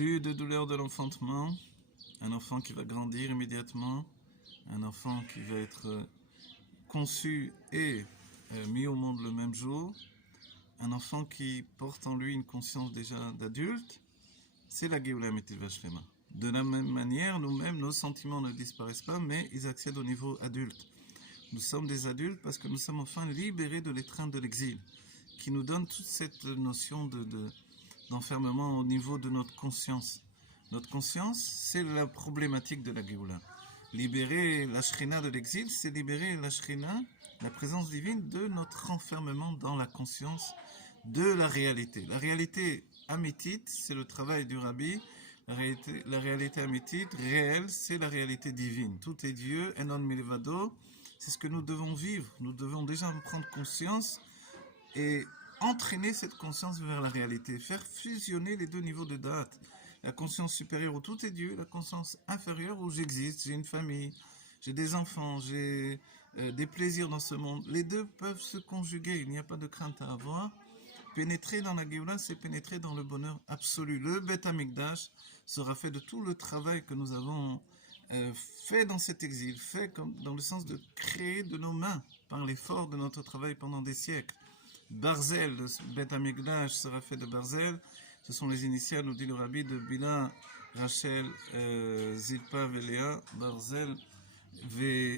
Plus de douleur de l'enfantement, un enfant qui va grandir immédiatement, un enfant qui va être conçu et mis au monde le même jour, un enfant qui porte en lui une conscience déjà d'adulte, c'est la Géoula Amitית Vashlema. De la même manière, nous-mêmes, nos sentiments ne disparaissent pas, mais ils accèdent au niveau adulte. Nous sommes des adultes parce que nous sommes enfin libérés de l'étreinte de l'exil, qui nous donne toute cette notion d'enfermement au niveau de notre conscience. Notre conscience, c'est la problématique de la Géoula. Libérer la Shrina de l'exil, c'est libérer la Shrina, la présence divine, de notre enfermement dans la conscience de la réalité. La réalité amitite, c'est le travail du Rabbi. La réalité amitite, réelle, c'est la réalité divine. Tout est Dieu, enon milvado. C'est ce que nous devons vivre. Nous devons déjà en prendre conscience et entraîner cette conscience vers la réalité. Faire fusionner les deux niveaux de date. La conscience supérieure où tout est Dieu, la conscience inférieure où j'existe, j'ai une famille, j'ai des enfants, j'ai des plaisirs dans ce monde. Les deux peuvent se conjuguer, il n'y a pas de crainte à avoir. Pénétrer dans la Géoula, c'est pénétrer dans le bonheur absolu. Le Beth Amikdash sera fait de tout le travail que nous avons fait dans cet exil, fait comme dans le sens de créer de nos mains, par l'effort de notre travail pendant des siècles. Barzel, le Beth Amikdash sera fait de Barzel. Ce sont les initiales, nous dit le Rabbi, de Bila, Rachel, Zilpa, Véléa, Barzel.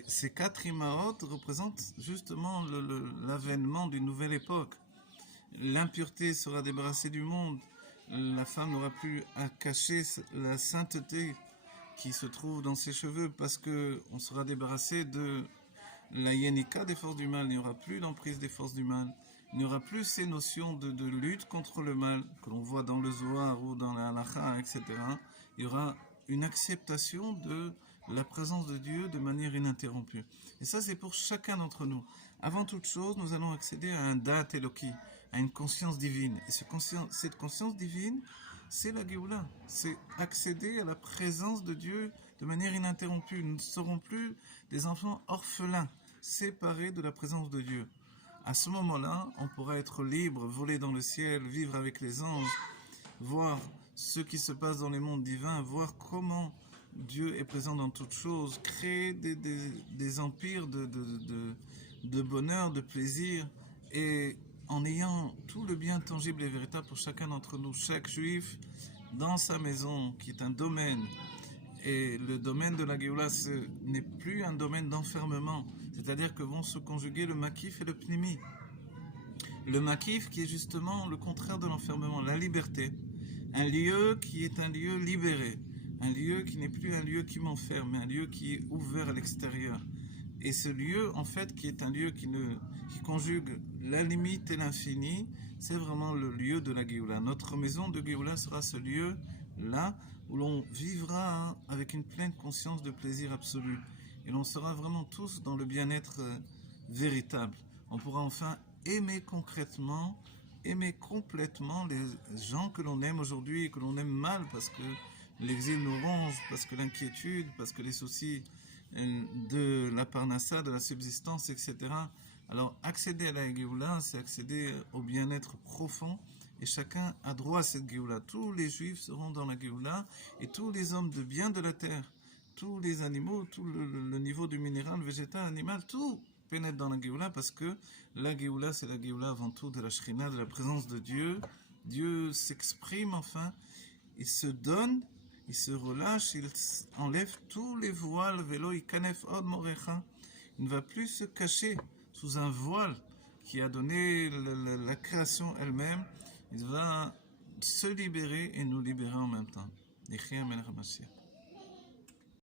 Ces quatre imaot représentent justement l'avènement d'une nouvelle époque. L'impureté sera débarrassée du monde. La femme n'aura plus à cacher la sainteté qui se trouve dans ses cheveux parce qu'on sera débarrassé de la yénika des forces du mal. Il n'y aura plus d'emprise des forces du mal. Il n'y aura plus ces notions de lutte contre le mal que l'on voit dans le Zohar ou dans la Halacha, etc. Il y aura une acceptation de la présence de Dieu de manière ininterrompue. Et ça, c'est pour chacun d'entre nous. Avant toute chose, nous allons accéder à un Dat Eloki, à une conscience divine. Et cette conscience divine, c'est la Géoula. C'est accéder à la présence de Dieu de manière ininterrompue. Nous ne serons plus des enfants orphelins, séparés de la présence de Dieu. À ce moment-là, on pourra être libre, voler dans le ciel, vivre avec les anges, voir ce qui se passe dans les mondes divins, voir comment Dieu est présent dans toutes choses, créer des empires de bonheur, de plaisir, et en ayant tout le bien tangible et véritable pour chacun d'entre nous, chaque juif, dans sa maison, qui est un domaine. Et le domaine de la Géoula, ce n'est plus un domaine d'enfermement, c'est-à-dire que vont se conjuguer le makif et le pnimi. Le makif qui est justement le contraire de l'enfermement, la liberté. Un lieu qui est un lieu libéré, un lieu qui n'est plus un lieu qui m'enferme, mais un lieu qui est ouvert à l'extérieur. Et ce lieu, en fait, qui est un lieu qui conjugue la limite et l'infini, c'est vraiment le lieu de la Géoula. Notre maison de Géoula sera ce lieu-là où l'on vivra avec une pleine conscience de plaisir absolu. Et l'on sera vraiment tous dans le bien-être véritable. On pourra enfin aimer concrètement, aimer complètement les gens que l'on aime aujourd'hui et que l'on aime mal parce que l'exil nous ronge, parce que l'inquiétude, parce que les soucis de la parnassa, de la subsistance, etc. Alors, accéder à la Géoula, c'est accéder au bien-être profond, et chacun a droit à cette Géoula. Tous les juifs seront dans la Géoula, et tous les hommes de bien de la terre, tous les animaux, tout le niveau du minéral, végétal, animal, tout pénètre dans la Géoula, parce que la Géoula, c'est la Géoula avant tout de la Shrina, de la présence de Dieu. Dieu s'exprime enfin, il se donne, il se relâche, il enlève tous les voiles, vélo, il kanef od morecha. Il ne va plus se cacher sous un voile qui a donné la création elle-même. Il va se libérer et nous libérer en même temps.